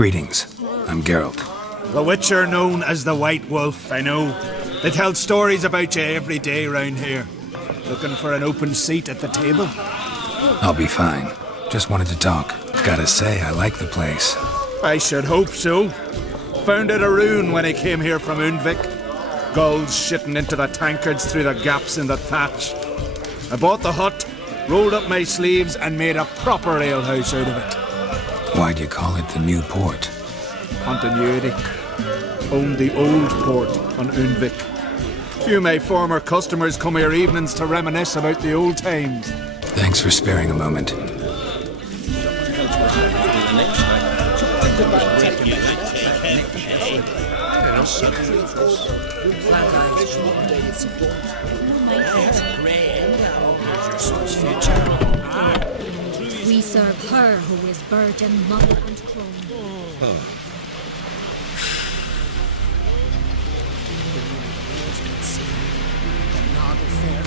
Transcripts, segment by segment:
Greetings. I'm Geralt. The Witcher known as the White Wolf, I know. They tell stories about you every day round here. Looking for an open seat at the table? I'll be fine. Just wanted to talk. Gotta say, I like the place. I should hope so. Found it a ruin when I came here from Undvik. Gulls shitting into the tankards through the gaps in the thatch. I bought the hut, rolled up my sleeves and made a proper alehouse out of it. Why'd you call it the New Port? Continuity. Owned the old port on Undvik. Few of my former customers come here evenings to reminisce about the old times. Thanks for sparing a moment. We serve her who is virgin, mother and crone. The novel fair.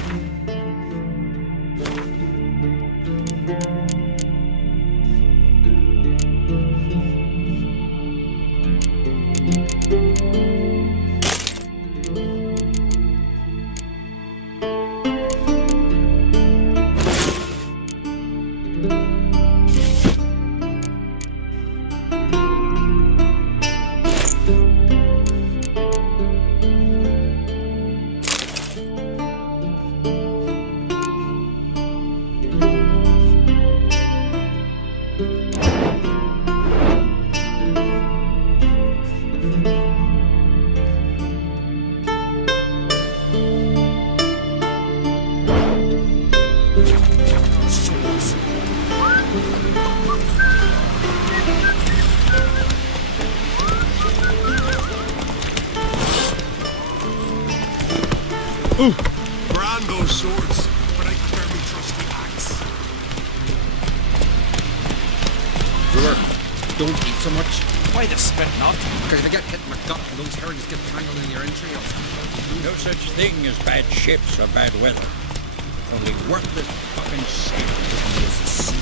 Brand those swords, but I prefer me trusty axe. Brewer, don't eat so much. Why the spit not? Because if you get hit in the gut and those herrings get tangled in your entrails. No such thing as bad ships or bad weather. Only worthless fucking sailors is the sea.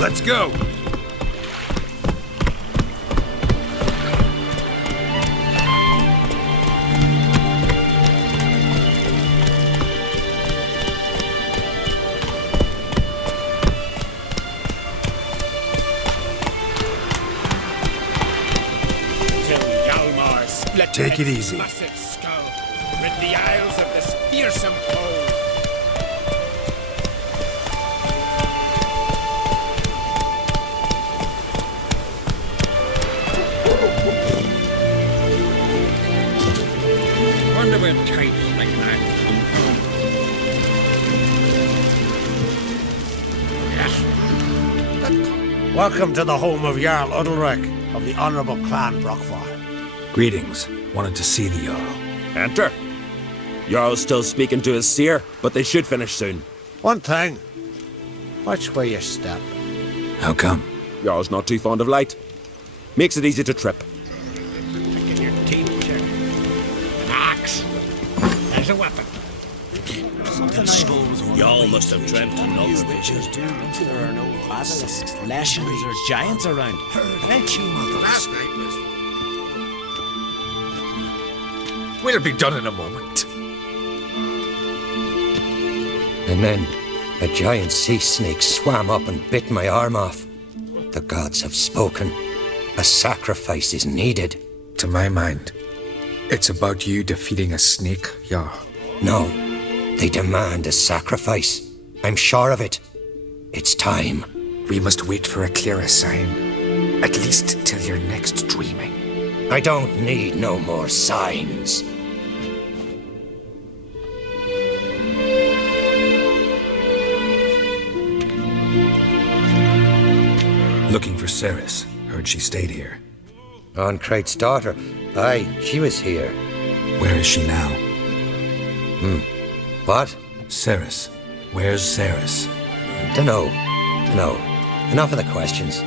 Let's go. Take it easy. Massive skull, rid the isles of this fearsome foe. Wonder where types like that come from. Yes. Welcome to the home of Jarl Udalric of the Honourable Clan Brockvar. Greetings. Wanted to see the Jarl. Enter. Jarl's still speaking to his seer, but they should finish soon. One thing. Watch where you step. How come? Jarl's not too fond of light. Makes it easy to trip. Get your teeth checked. An axe. There's a weapon. Y'all must have dreamt another vision. There are no basilisks, leshens, or giants around. Ain't you, mother? Last night was... We'll be done in a moment. And then a giant sea snake swam up and bit my arm off. The gods have spoken. A sacrifice is needed. To my mind, it's about you defeating a snake, Jarl. No, they demand a sacrifice. I'm sure of it. It's time. We must wait for a clearer sign. At least till your next dreaming. I don't need no more signs. Looking for Ceres. Heard she stayed here. On Crate's daughter. Aye, she was here. Where is she now? What? Ceres. Where's Ceres? Dunno. Enough of the questions.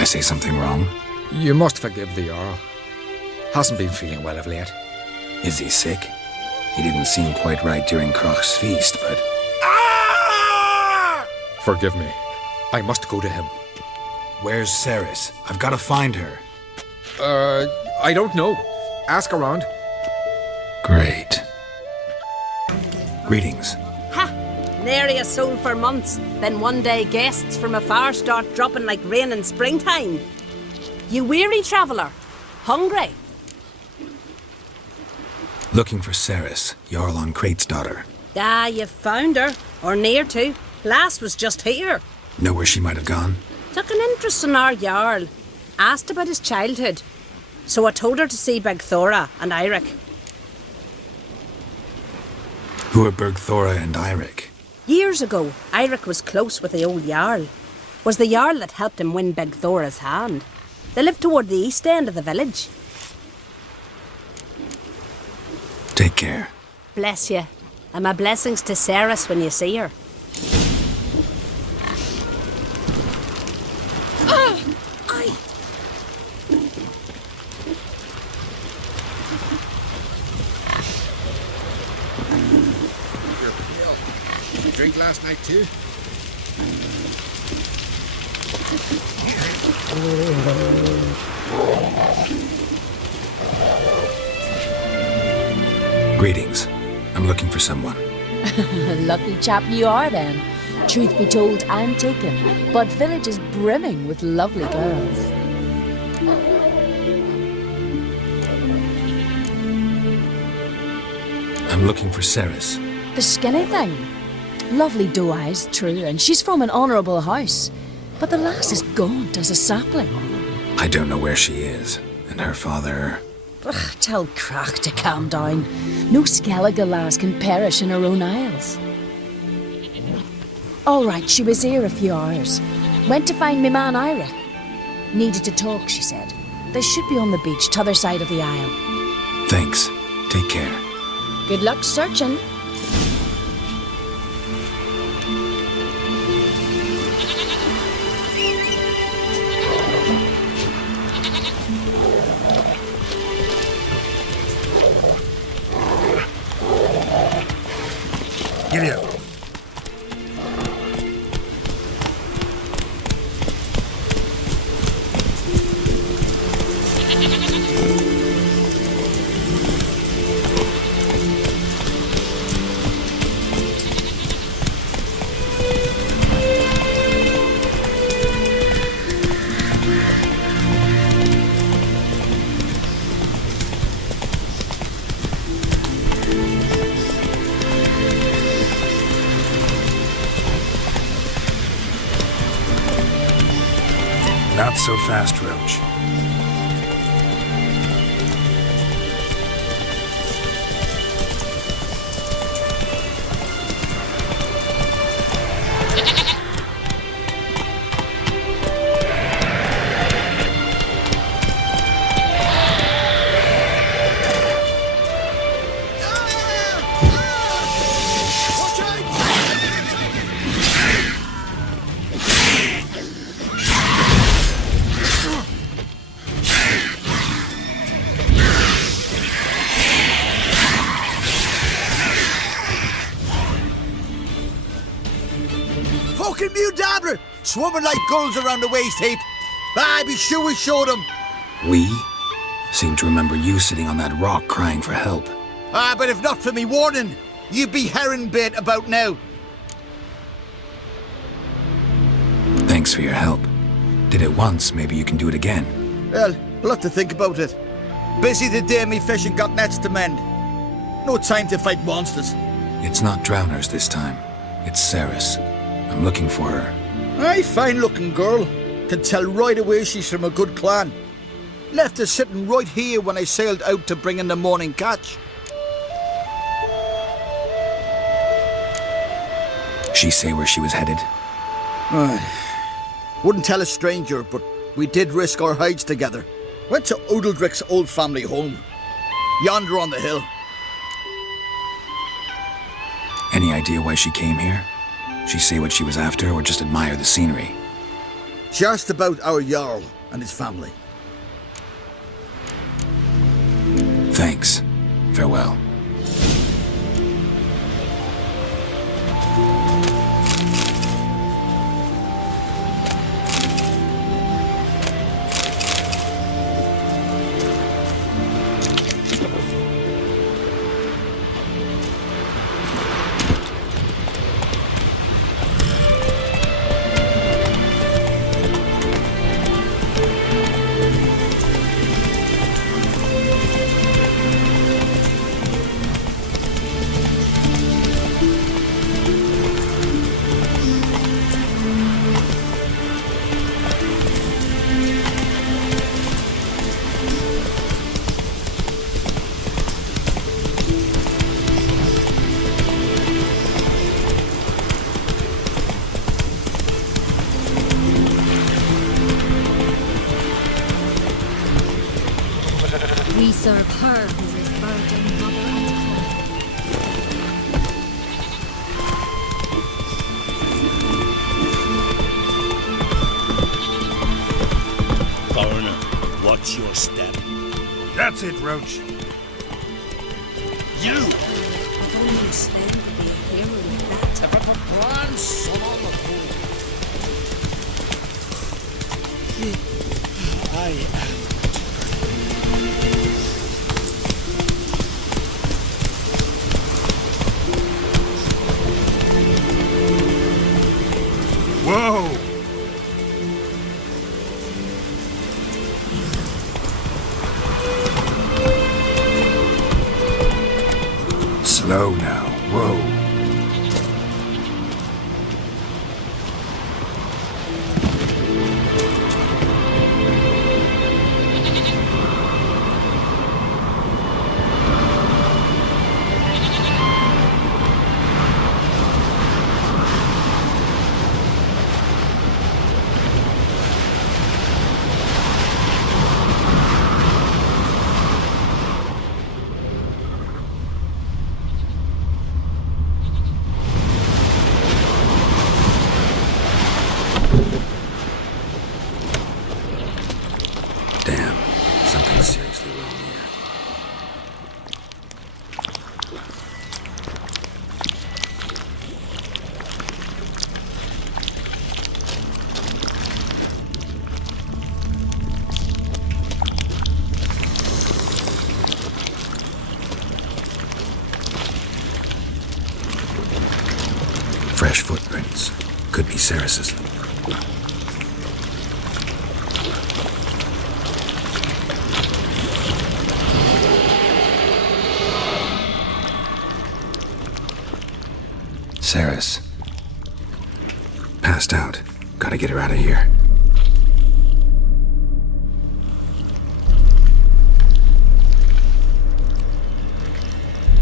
I say something wrong? You must forgive the Jarl. Hasn't been feeling well of late. Is he sick? He didn't seem quite right during Croc's feast, but... Forgive me. I must go to him. Where's Ceres? I've got to find her. I don't know. Ask around. Great. Greetings. Ha! Nary a soul for months. Then one day guests from afar start dropping like rain in springtime. You weary traveller? Hungry? Looking for Ceres, Jarl on Crate's daughter. Ah, you've found her. Or near to. Lass was just here. Know where she might have gone? Took an interest in our Jarl. Asked about his childhood. So I told her to see Big Thora and Eirik. Who are Bergthora and Eirik? Years ago, Eirik was close with the old Jarl. Was the Jarl that helped him win Big Thora's hand. They lived toward the east end of the village. Take care. Bless you. And my blessings to Ceres when you see her. Drink last night too? Greetings. I'm looking for someone. Lucky chap you are then. Truth be told, I'm taken, but village is brimming with lovely girls. I'm looking for Ceres. The skinny thing. Lovely doe eyes, true, and she's from an honourable house. But the lass is gaunt as a sapling. I don't know where she is, and her father... Ugh, tell Crach to calm down. No Skellige lass can perish in her own isles. All right, she was here a few hours. Went to find me man Eirik. Needed to talk, she said. They should be on the beach, t'other side of the isle. Thanks. Take care. Good luck searching. Giddy up. Not so fast, Roach. Fucking mute dabbler! Swarming like gulls around the waist heap. I'd be sure we showed them. We seem to remember you sitting on that rock crying for help. But if not for me warning, you'd be herring bait about now. Thanks for your help. Did it once, maybe you can do it again. Well, we'll have to think about it. Busy the day me fishing got nets to mend. No time to fight monsters. It's not drowners this time. It's Ceres. I'm looking for her. Aye, fine looking girl. Can tell right away she's from a good clan. Left her sitting right here when I sailed out to bring in the morning catch. She say where she was headed? Wouldn't tell a stranger, but we did risk our hides together. Went to Odeldrick's old family home. Yonder on the hill. Any idea why she came here? She say what she was after or just admire the scenery? She asked about our Jarl and his family. Thanks. Farewell. We serve her who is virgin, mother, and Coroner, watch your step. That's it, Roach. You! I've only spent to be a hero with that. If a grand son on the board. I am. Whoa! Slow now. Whoa. Fresh footprints. Could be Ceres's. Ceres. Passed out. Gotta get her out of here.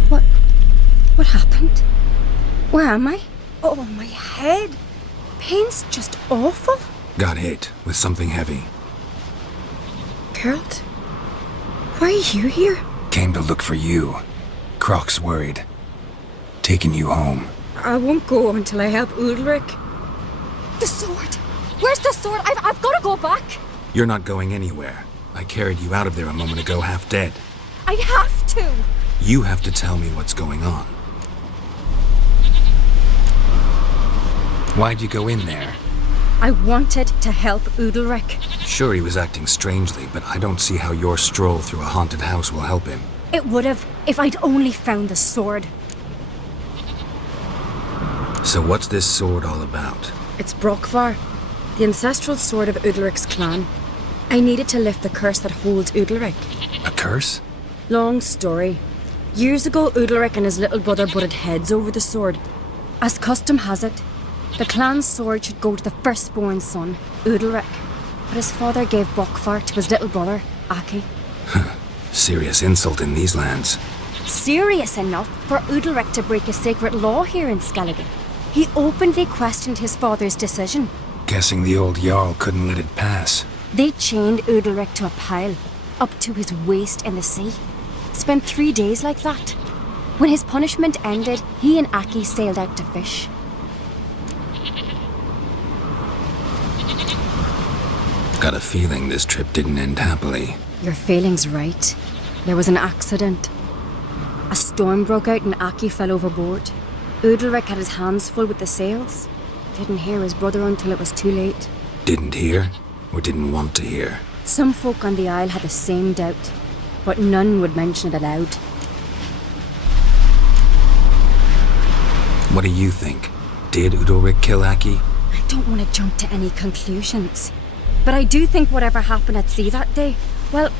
What happened? Where am I? Oh, my head. Pain's just awful. Got hit with something heavy. Geralt? Why are you here? Came to look for you. Croc's worried. Taking you home. I won't go until I help Ulrich. The sword! Where's the sword? I've got to go back. You're not going anywhere. I carried you out of there a moment ago half dead. I have to. You have to tell me what's going on. Why'd you go in there? I wanted to help Ulrich. Sure, he was acting strangely, but I don't see how your stroll through a haunted house will help him. It would have, if I'd only found the sword. So what's this sword all about? It's Brokvar, the ancestral sword of Udalric's clan. I needed to lift the curse that holds Udalric. A curse? Long story. Years ago, Udalric and his little brother butted heads over the sword. As custom has it, the clan's sword should go to the firstborn son, Udalric. But his father gave Brokvar to his little brother, Aki. Serious insult in these lands. Serious enough for Udalric to break a sacred law here in Skellige. He openly questioned his father's decision. Guessing the old Jarl couldn't let it pass. They chained Udalric to a pile, up to his waist in the sea. Spent 3 days like that. When his punishment ended, he and Aki sailed out to fish. Got a feeling this trip didn't end happily. Your feeling's right. There was an accident. A storm broke out and Aki fell overboard. Udalric had his hands full with the sails. Didn't hear his brother until it was too late. Didn't hear? Or didn't want to hear? Some folk on the Isle had the same doubt, but none would mention it aloud. What do you think? Did Udalric kill Aki? I don't want to jump to any conclusions, but I do think whatever happened at sea that day, well,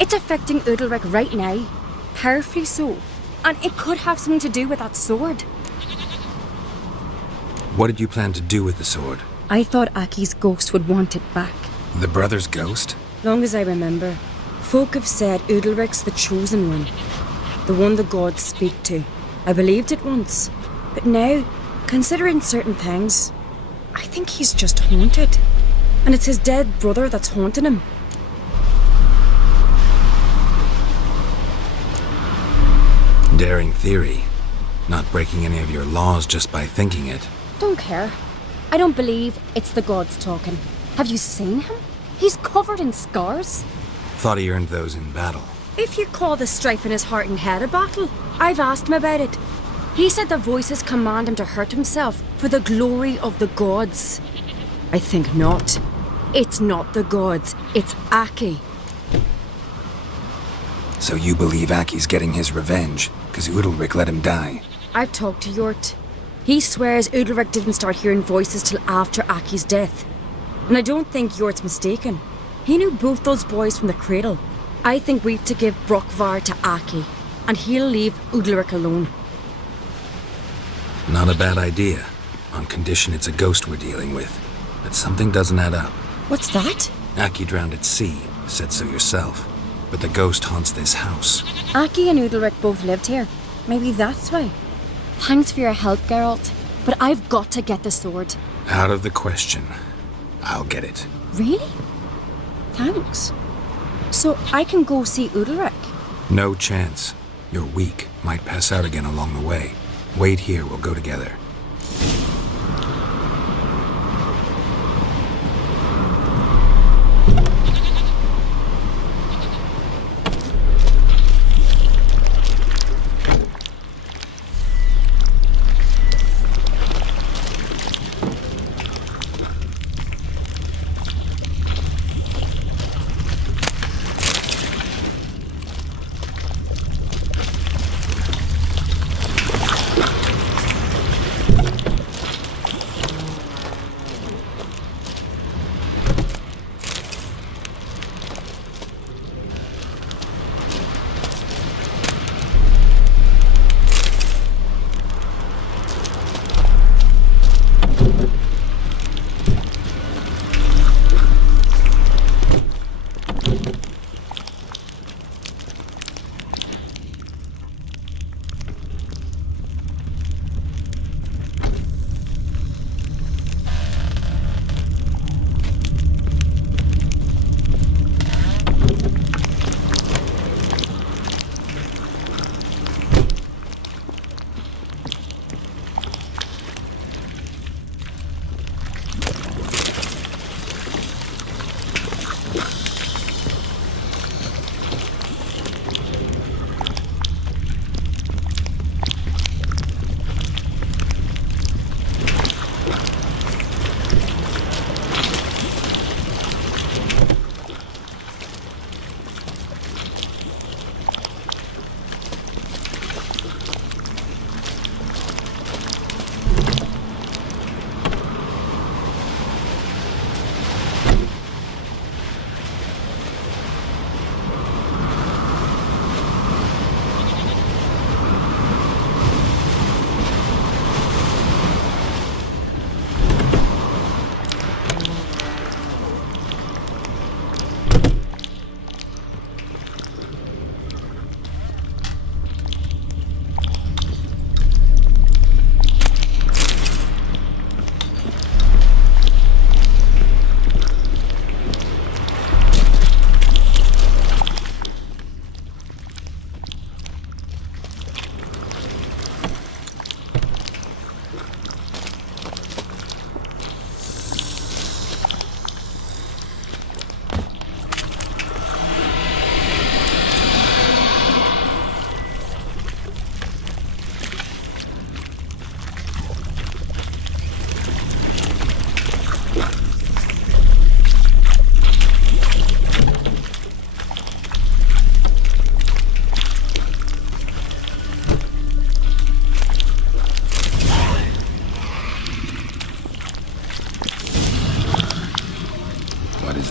it's affecting Udalric right now, powerfully so, and it could have something to do with that sword. What did you plan to do with the sword? I thought Aki's ghost would want it back. The brother's ghost? Long as I remember, folk have said Udalric's the chosen one, the one the gods speak to. I believed it once, but now, considering certain things, I think he's just haunted. And it's his dead brother that's haunting him. Daring theory. Not breaking any of your laws just by thinking it. Don't care. I don't believe it's the gods talking. Have you seen him? He's covered in scars. Thought he earned those in battle. If you call the strife in his heart and head a battle, I've asked him about it. He said the voices command him to hurt himself for the glory of the gods. I think not. It's not the gods, it's Aki. So you believe Aki's getting his revenge, because Udalric let him die? I've talked to Yort. He swears Udalric didn't start hearing voices till after Aki's death. And I don't think Yort's mistaken. He knew both those boys from the cradle. I think we've to give Brokvar to Aki, and he'll leave Udalric alone. Not a bad idea, on condition it's a ghost we're dealing with. But something doesn't add up. What's that? Aki drowned at sea, said so yourself. But the ghost haunts this house. Aki and Udalric both lived here. Maybe that's why. Thanks for your help, Geralt. But I've got to get the sword. Out of the question. I'll get it. Really? Thanks. So I can go see Udalric? No chance. You're weak. Might pass out again along the way. Wait here, we'll go together.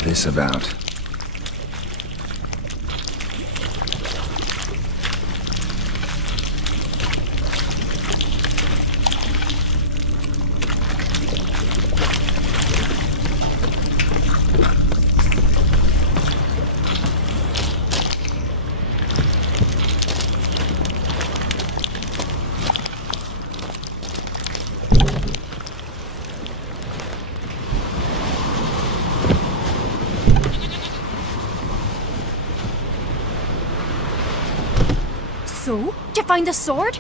this about? So, did you find the sword?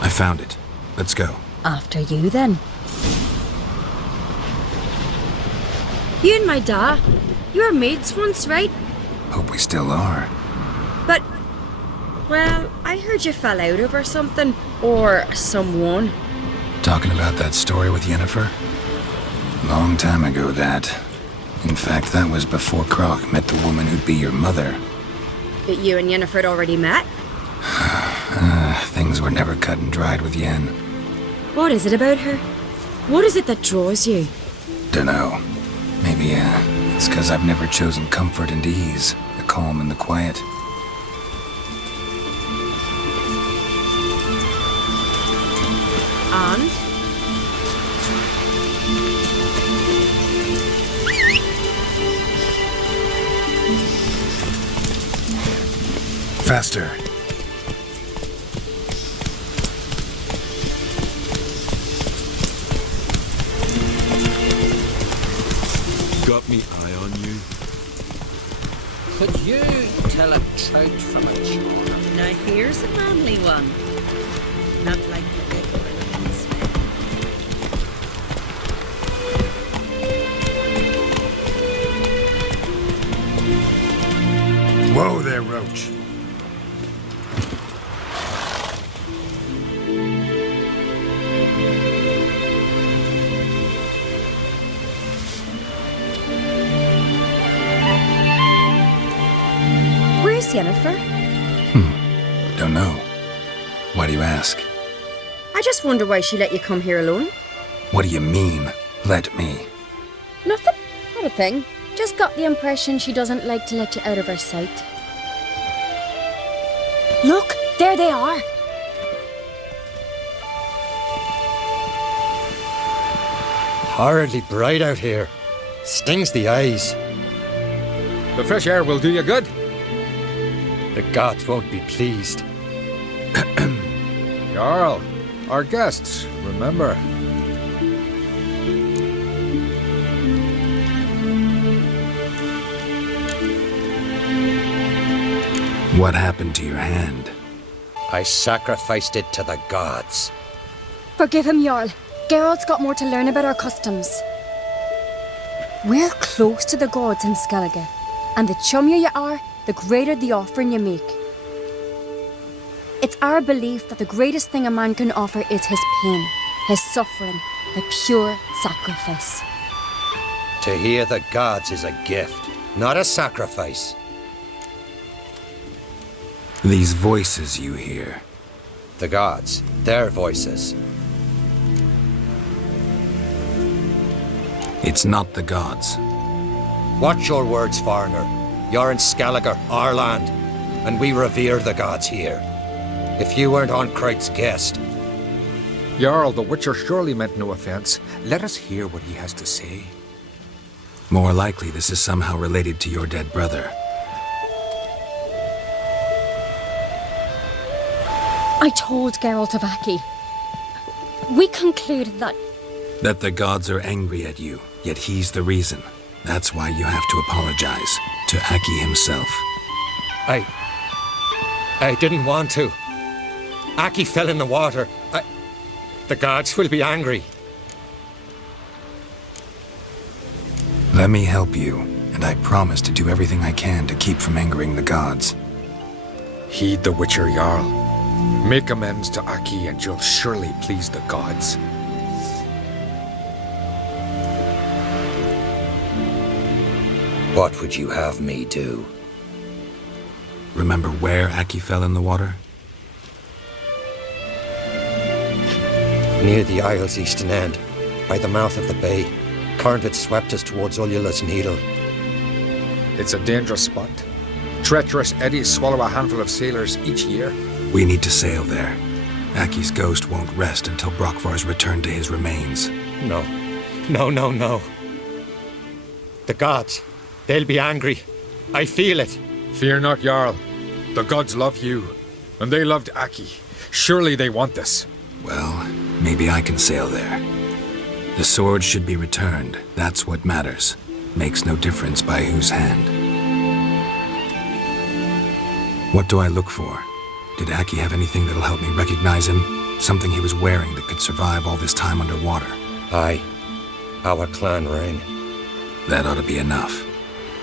I found it. Let's go. After you, then. You and my da, you were mates once, right? Hope we still are. But, well, I heard you fell out over something, or someone. Talking about that story with Yennefer? Long time ago, that. In fact, that was before Croc met the woman who'd be your mother. But you and Yennefer had already met? Things were never cut and dried with Yen. What is it about her? What is it that draws you? Dunno. Maybe, it's because I've never chosen comfort and ease, the calm and the quiet. And? Faster. Got me eye on you. Could you tell a trout from a chore? Now here's a manly one. Not like the big one. Whoa there, Roach. Where's Yennefer? Don't know. Why do you ask? I just wonder why she let you come here alone. What do you mean, let me? Nothing. Not a thing. Just got the impression she doesn't like to let you out of her sight. Look, there they are. Horridly bright out here. Stings the eyes. The fresh air will do you good. The gods won't be pleased. Jarl, our guests, remember. What happened to your hand? I sacrificed it to the gods. Forgive him, Jarl. Geralt's got more to learn about our customs. We're close to the gods in Skellige, and the chummier you are, the greater the offering you make. It's our belief that the greatest thing a man can offer is his pain, his suffering, a pure sacrifice. To hear the gods is a gift, not a sacrifice. These voices you hear. The gods, their voices. It's not the gods. Watch your words, foreigner. You're in Skellige, our land, and we revere the gods here. If you weren't on Cright's guest. Jarl, the Witcher surely meant no offense. Let us hear what he has to say. More likely this is somehow related to your dead brother. I told Geralt of Aki. We concluded that... That the gods are angry at you, yet he's the reason. That's why you have to apologize to Aki himself. I didn't want to. Aki fell in the water. The gods will be angry. Let me help you, and I promise to do everything I can to keep from angering the gods. Heed the Witcher, Jarl. Make amends to Aki and you'll surely please the gods. What would you have me do? Remember where Aki fell in the water? Near the Isle's eastern end, by the mouth of the bay. current had swept us towards Ullula's Needle. It's a dangerous spot. Treacherous eddies swallow a handful of sailors each year. We need to sail there. Aki's ghost won't rest until Brokvar's returned to his remains. No. No. The gods, they'll be angry. I feel it. Fear not, Jarl. The gods love you, and they loved Aki. Surely they want this. Well, maybe I can sail there. The sword should be returned. That's what matters. Makes no difference by whose hand. What do I look for? Did Aki have anything that'll help me recognize him? Something he was wearing that could survive all this time underwater? Aye. Our clan ring. That ought to be enough.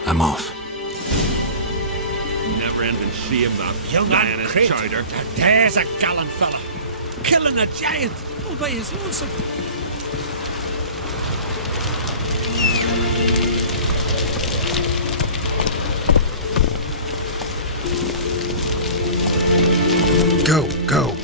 I'm off. Never ending shame that Young dying man, as Crit. chowder. There's a gallant fella. Killing a giant all by his lonesome. Go.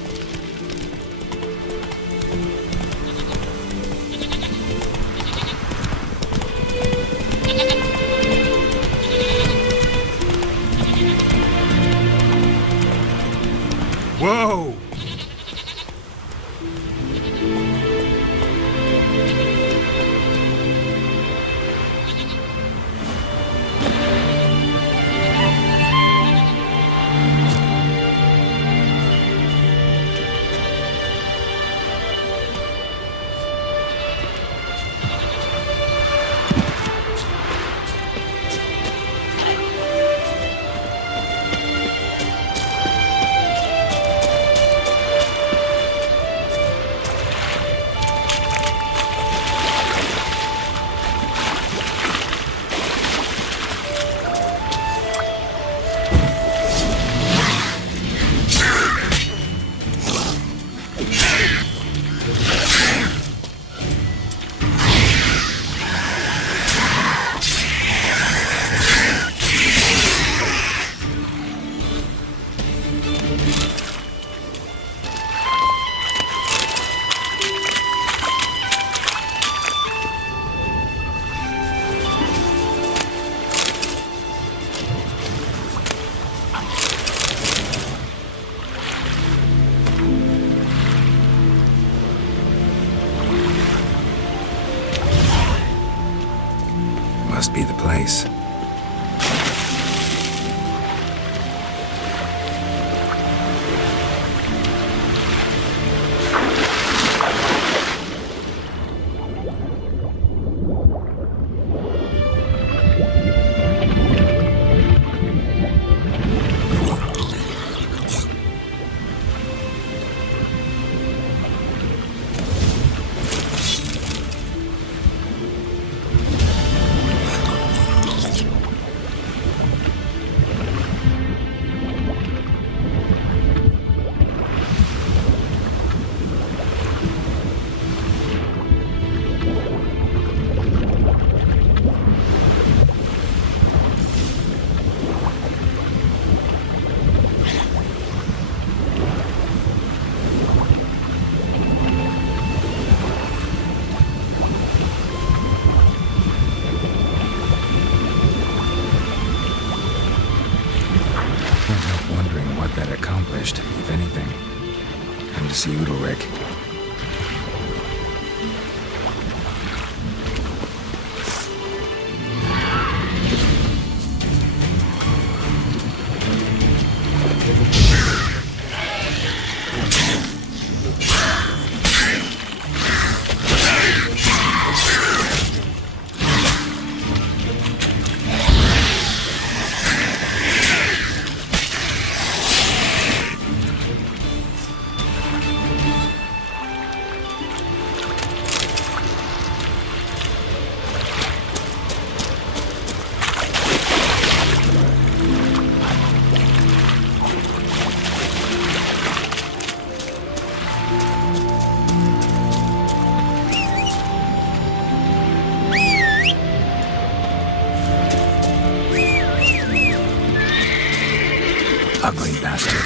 Whoa! Must be the place. If anything. Come to see Udalric. Ugly bastard.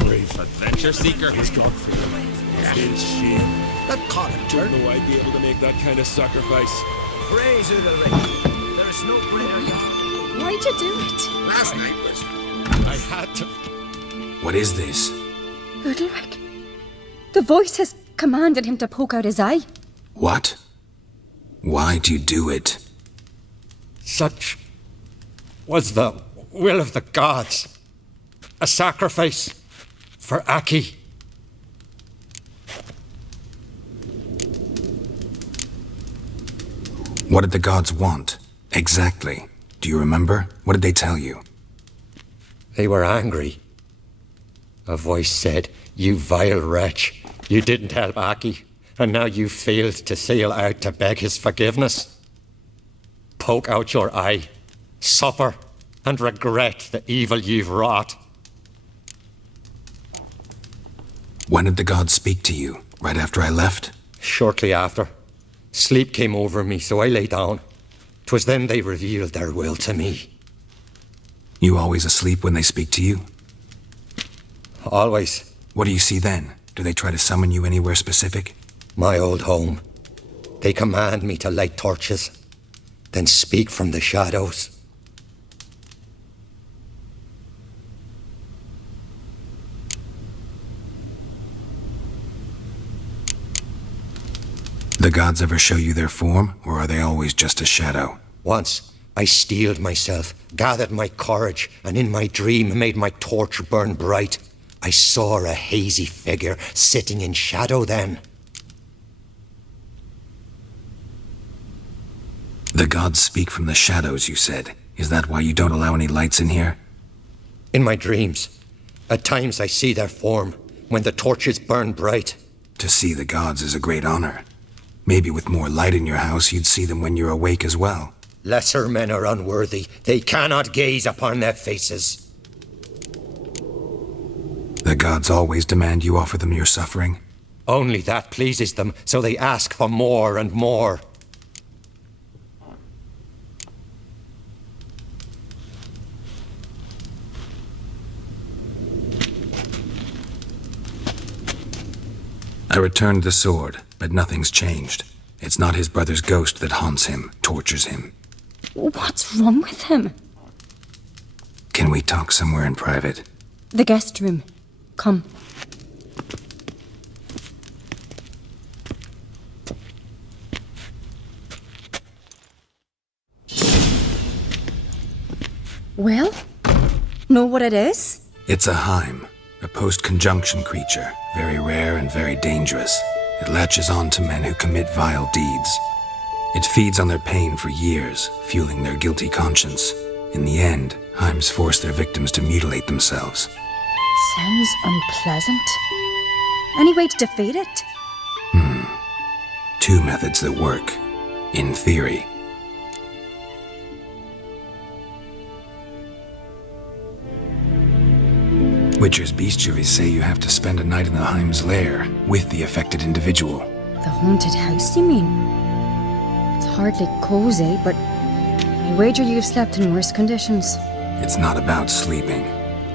Brave adventure seeker. He's gone for you. Still shit. That caught a Don't turn. know I'd be able to make that kind of sacrifice. Praise Udalric. There is no greater God. Why'd you do it? Last night was... I had to. What is this? Udalric. The voice has commanded him to poke out his eye. What? Why'd you do it? Such was the will of the gods. A sacrifice for Aki. What did the gods want? Exactly. Do you remember? What did they tell you? They were angry. A voice said, "You vile wretch, you didn't help Aki, and now you failed to sail out to beg his forgiveness. Poke out your eye, suffer, and regret the evil you've wrought." When did the gods speak to you? Right after I left? Shortly after. Sleep came over me, so I lay down. 'Twas then they revealed their will to me. You always asleep when they speak to you? Always. What do you see then? Do they try to summon you anywhere specific? My old home. They command me to light torches, then speak from the shadows. The gods ever show you their form, or are they always just a shadow? Once, I steeled myself, gathered my courage, and in my dream made my torch burn bright. I saw a hazy figure sitting in shadow then. The gods speak from the shadows, you said. Is that why you don't allow any lights in here? In my dreams, at times I see their form, when the torches burn bright. To see the gods is a great honor. Maybe with more light in your house, you'd see them when you're awake as well. Lesser men are unworthy. They cannot gaze upon their faces. The gods always demand you offer them your suffering? Only that pleases them, so they ask for more and more. I returned the sword, but nothing's changed. It's not his brother's ghost that haunts him, tortures him. What's wrong with him? Can we talk somewhere in private? The guest room. Come. Well, know what it is? It's a Heim, a post-conjunction creature, very rare and very dangerous. It latches on to men who commit vile deeds. It feeds on their pain for years, fueling their guilty conscience. In the end, Heims force their victims to mutilate themselves. Sounds unpleasant. Any way to defeat it? Two methods that work, in theory. Witcher's bestiaries say you have to spend a night in the Heim's lair with the affected individual. The haunted house, you mean? It's hardly cozy, but I wager you've slept in worse conditions. It's not about sleeping.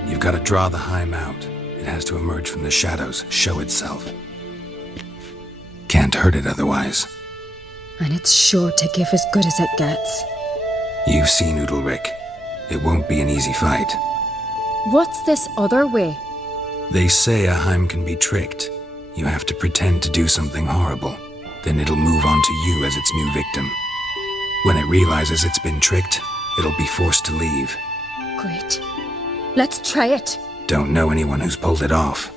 You've got to draw the Heim out. It has to emerge from the shadows, show itself. Can't hurt it otherwise. And it's sure to give as good as it gets. You've seen Udalric. It won't be an easy fight. What's this other way? They say a Heim can be tricked. You have to pretend to do something horrible. Then it'll move on to you as its new victim. When it realizes it's been tricked, it'll be forced to leave. Great. Let's try it. Don't know anyone who's pulled it off.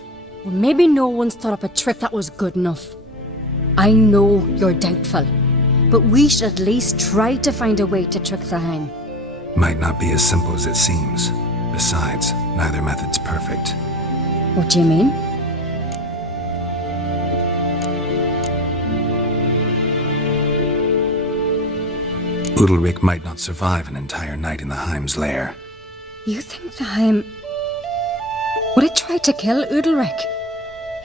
Well, maybe no one's thought up a trick that was good enough. I know you're doubtful, but we should at least try to find a way to trick the Heim. Might not be as simple as it seems. Besides, neither method's perfect. What do you mean? Udalric might not survive an entire night in the Heim's lair. You think the Heim... Would it try to kill Udalric?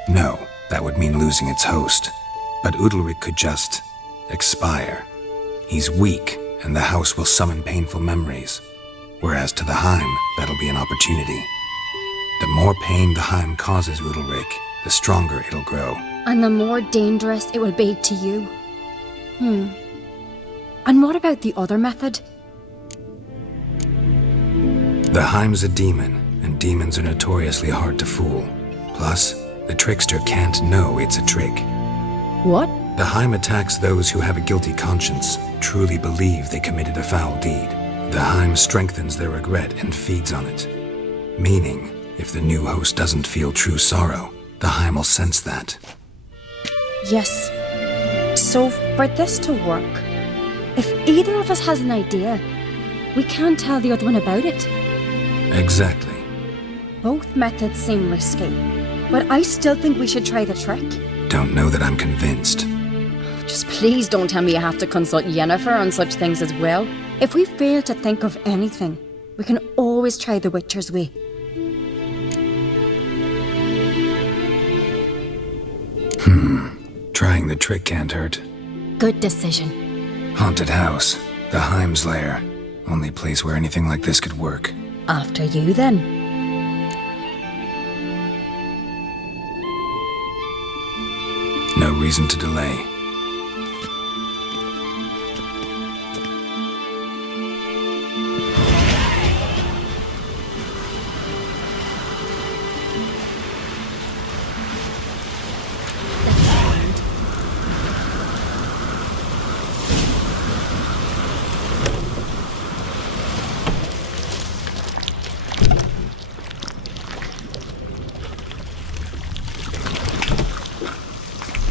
No, that would mean losing its host. But Udalric could just expire. He's weak, and the house will summon painful memories. Whereas to the Heim, that'll be an opportunity. The more pain the Heim causes Udalric, the stronger it'll grow. And the more dangerous it will be to you. And what about the other method? The Heim's a demon, and demons are notoriously hard to fool. Plus, the trickster can't know it's a trick. What? The Heim attacks those who have a guilty conscience, truly believe they committed a foul deed. The Heim strengthens their regret and feeds on it. Meaning, if the new host doesn't feel true sorrow, the Heim will sense that. Yes. So, for this to work, if either of us has an idea, we can't tell the other one about it. Exactly. Both methods seem risky, but I still think we should try the trick. Don't know that I'm convinced. Just please don't tell me you have to consult Yennefer on such things as well. If we fail to think of anything, we can always try the Witcher's way. Trying the trick can't hurt. Good decision. Haunted house. The Heim's lair. Only place where anything like this could work. After you, then. No reason to delay.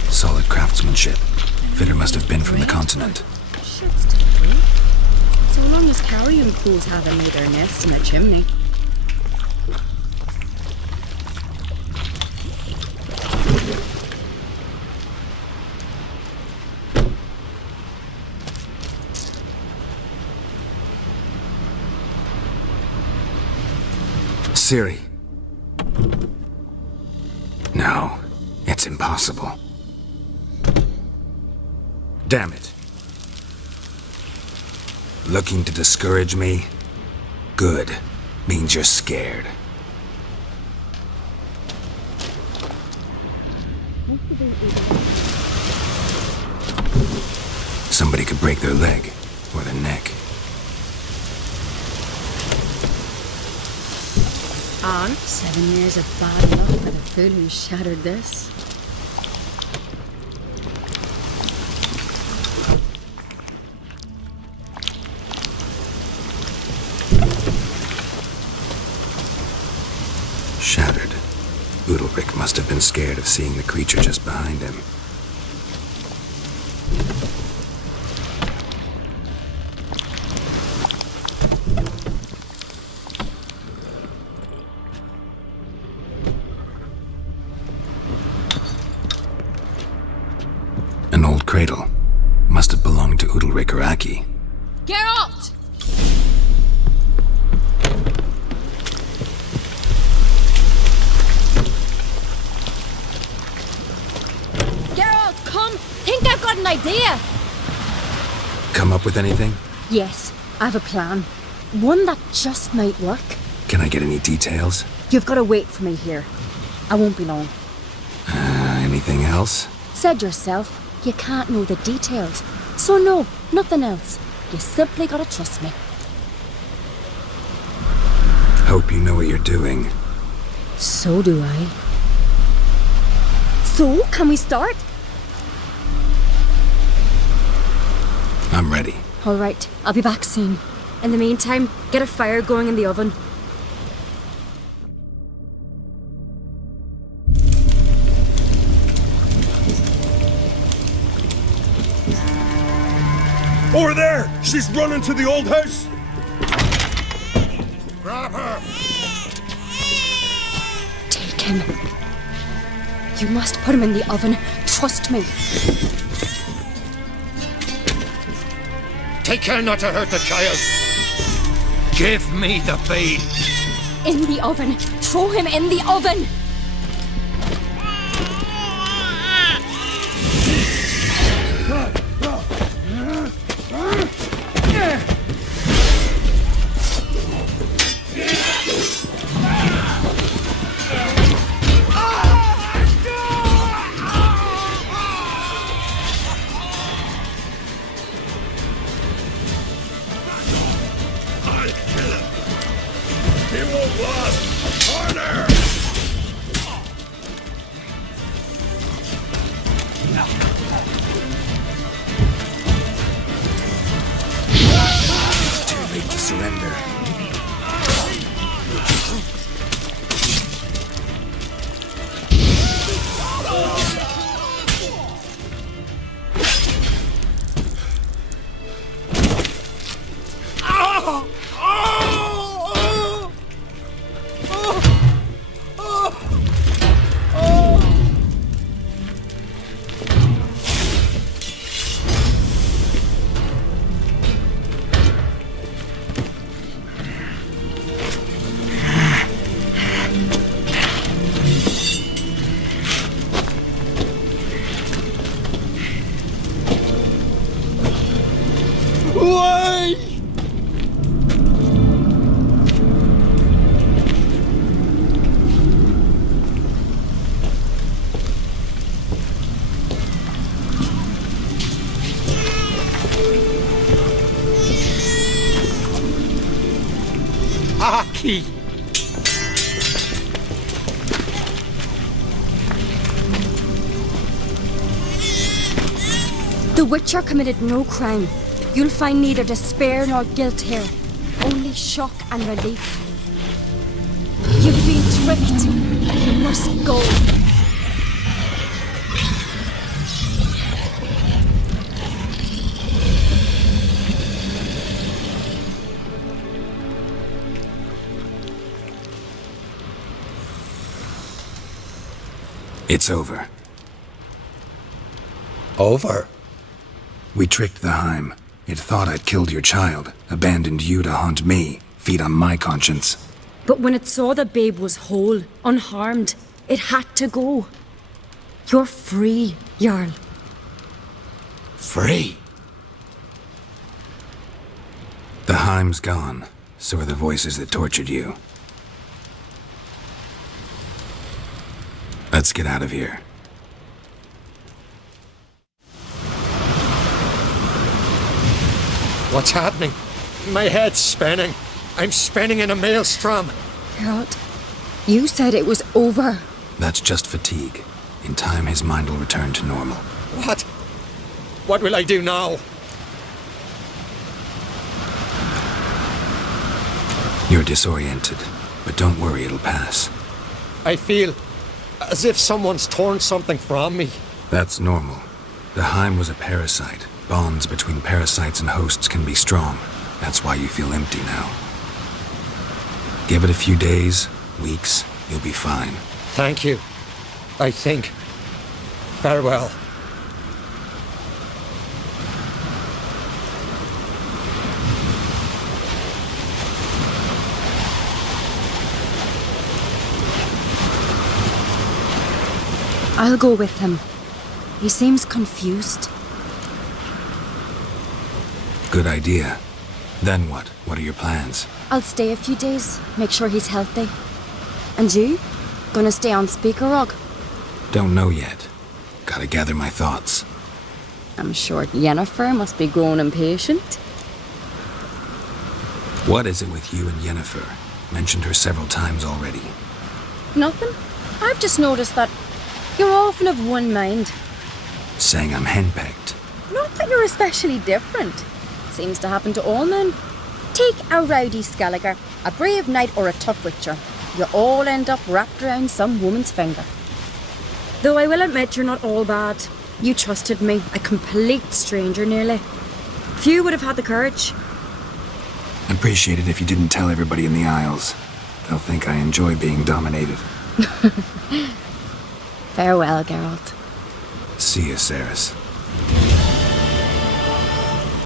Solid craftsmanship. Fitter must have been from the continent. Shit's temporary. So long as carrion crows haven't made their nest in a chimney. Ciri. No, it's impossible. Damn it. Looking to discourage me? Good. Means you're scared. Somebody could break their leg or their neck. And 7 years of bad luck for the fool who shattered this. Shattered. Udalric must have been scared of seeing the creature just behind him. An old cradle. Must have belonged to Udalric or Aki. Geralt! Geralt, come! Think I've got an idea! Come up with anything? Yes, I have a plan. One that just might work. Can I get any details? You've got to wait for me here. I won't be long. Anything else? Said yourself, you can't know the details. So no, nothing else. You simply gotta trust me. Hope you know what you're doing. So do I. So, can we start? I'm ready. All right, I'll be back soon. In the meantime, get a fire going in the oven. Over there! She's running to the old house! Grab her! Take him. You must put him in the oven. Trust me. Take care not to hurt the child. Give me the bee. In the oven. Throw him in the oven. Aki! The Witcher committed no crime. You'll find neither despair nor guilt here. Only shock and relief. You've been tricked. You must go. It's over. Over? We tricked the Heim. It thought I'd killed your child, abandoned you to haunt me, feed on my conscience. But when it saw the babe was whole, unharmed, it had to go. You're free, Jarl. Free? The Heim's gone, so are the voices that tortured you. Let's get out of here. What's happening? My head's spinning. I'm spinning in a maelstrom. Geralt, you said it was over. That's just fatigue. In time, his mind will return to normal. What? What will I do now? You're disoriented, but don't worry, it'll pass. I feel as if someone's torn something from me. That's normal. The Heim was a parasite. Bonds between parasites and hosts can be strong. That's why you feel empty now. Give it a few days, weeks, you'll be fine. Thank you. I think. Farewell. I'll go with him. He seems confused. Good idea. Then what? What are your plans? I'll stay a few days, make sure he's healthy. And you? Gonna stay on Speaker Rock? Don't know yet. Gotta gather my thoughts. I'm sure Yennefer must be growing impatient. What is it with you and Yennefer? Mentioned her several times already. Nothing. I've just noticed that you're often of one mind. Saying I'm henpecked. Not that you're especially different. Seems to happen to all men. Take a rowdy Skelliger, a brave knight or a tough witcher. You all end up wrapped around some woman's finger. Though I will admit you're not all bad. You trusted me, a complete stranger nearly. Few would have had the courage. I'd appreciate it if you didn't tell everybody in the Isles. They'll think I enjoy being dominated. Farewell, Geralt. See you, Ceres.